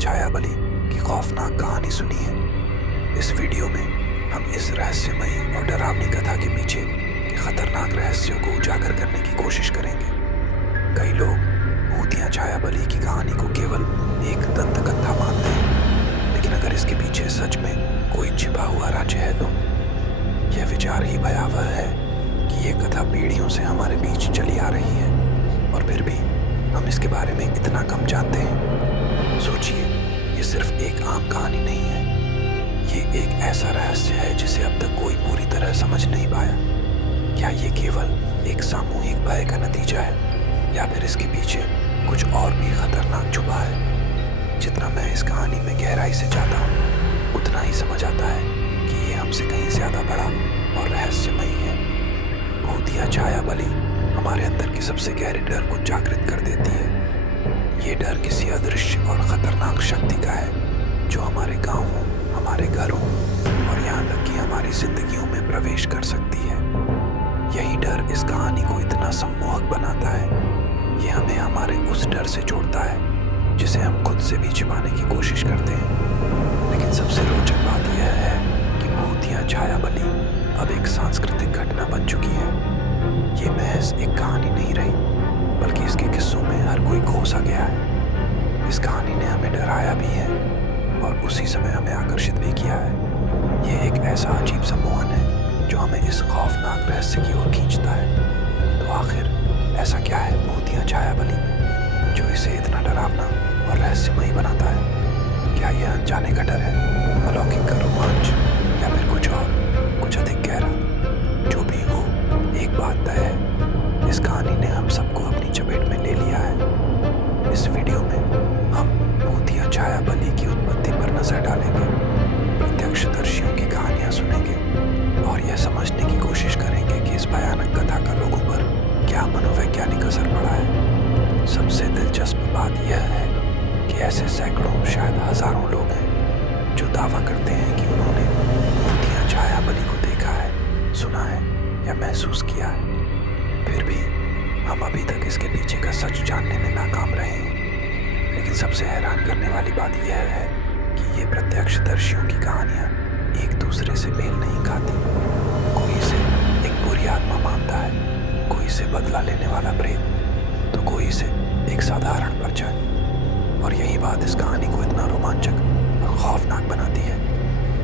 छाया बली की खौफनाक कहानी सुनी है। इस वीडियो में हम इस रहस्यमयी और डरावनी कथा के पीछे के खतरनाक रहस्यों को उजागर करने की कोशिश करेंगे। कई लोग भूतिया छाया बली की कहानी को केवल एक दंत कथा मानते हैं, लेकिन अगर इसके पीछे सच में कोई छिपा हुआ राज्य है तो यह विचार ही भयावह है कि ये कथा पीढ़ियों से हमारे बीच चली आ रही है और फिर भी हम इसके बारे में इतना कम जानते हैं। सोचिए, ये सिर्फ एक आम कहानी नहीं है, ये एक ऐसा रहस्य है जिसे अब तक कोई पूरी तरह समझ नहीं पाया। क्या ये केवल एक सामूहिक भय का नतीजा है या फिर इसके पीछे कुछ और भी खतरनाक छुपा है? जितना मैं इस कहानी में गहराई से जाता हूँ उतना ही समझ आता है कि ये हमसे कहीं ज्यादा बड़ा और रहस्यमयी है। भूतिया छाया बली हमारे अंदर की सबसे गहरे डर को जागृत कर देती है। ये डर किसी अदृश्य और खतरनाक शक्ति का है जो हमारे गांवों, हमारे घरों और यहाँ तक कि हमारी जिंदगियों में प्रवेश कर सकती है। यही डर इस कहानी को इतना सम्मोहक बनाता है। ये हमें हमारे उस डर से जोड़ता है जिसे हम खुद से भी छिपाने की कोशिश करते हैं। लेकिन सबसे रोचक बात यह है कि भूतिया छाया बली अब एक सांस्कृतिक घटना बन चुकी है। ये महज एक कहानी नहीं रही, बल्कि इसके किस्सों में हर कोई घोसा गया है। इस कहानी ने हमें डराया भी है और उसी समय हमें आकर्षित भी किया है। ये एक ऐसा अजीब सम्मोहन है जो हमें इस खौफनाक रहस्य की ओर खींचता है। तो आखिर ऐसा क्या है भूतिया छाया बली में जो इसे इतना डरावना और रहस्यमयी बनाता है? क्या यह अनजाने का डर है, अलौकिक का रोमांच, या फिर कुछ और, कुछ अधिक गहरा? जो भी हो, एक बात तय है, इस कहानी ने हम सबको अपनी चपेट में ले लिया है। इस वीडियो में हम भूतिया छाया बली की उत्पत्ति पर नजर डालेंगे, प्रत्यक्षदर्शियों की कहानियां सुनेंगे और यह समझने की कोशिश करेंगे कि इस भयानक कथा का लोगों पर क्या मनोवैज्ञानिक असर पड़ा है। सबसे दिलचस्प बात यह है कि ऐसे सैकड़ों, शायद हजारों लोग हैं जो दावा करते हैं कि उन्होंने भूतिया छाया बली को देखा है, सुना है या महसूस किया है। फिर भी हम अभी तक इसके पीछे का सच जानने में नाकाम रहे हैं। लेकिन सबसे हैरान करने वाली बात यह है कि ये प्रत्यक्षदर्शियों की कहानियां एक दूसरे से मेल नहीं खाती। कोई इसे एक बुरी आत्मा मानता है, कोई इसे बदला लेने वाला प्रेत, तो कोई इसे एक साधारण परछाई। और यही बात इस कहानी को इतना रोमांचक और खौफनाक बनाती है।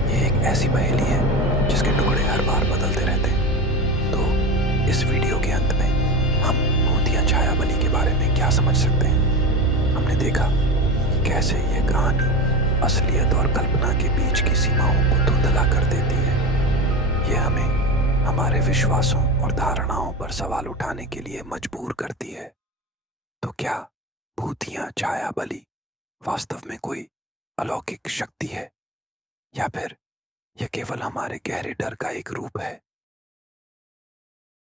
ये एक ऐसी पहेली है जिसके टुकड़े हर बार बदलते रहते हैं। तो इस वीडियो के अंत में हम भूतिया छाया बली के बारे में क्या समझ सकते हैं? हमने देखा कि कैसे ये कहानी असलियत और कल्पना के बीच की सीमाओं को धुंधला कर देती है। ये हमें हमारे विश्वासों और धारणाओं पर सवाल उठाने के लिए मजबूर करती है। तो क्या भूतिया छाया बली वास्तव में कोई अलौकिक शक्ति है या फिर यह केवल हमारे गहरे डर का एक रूप है?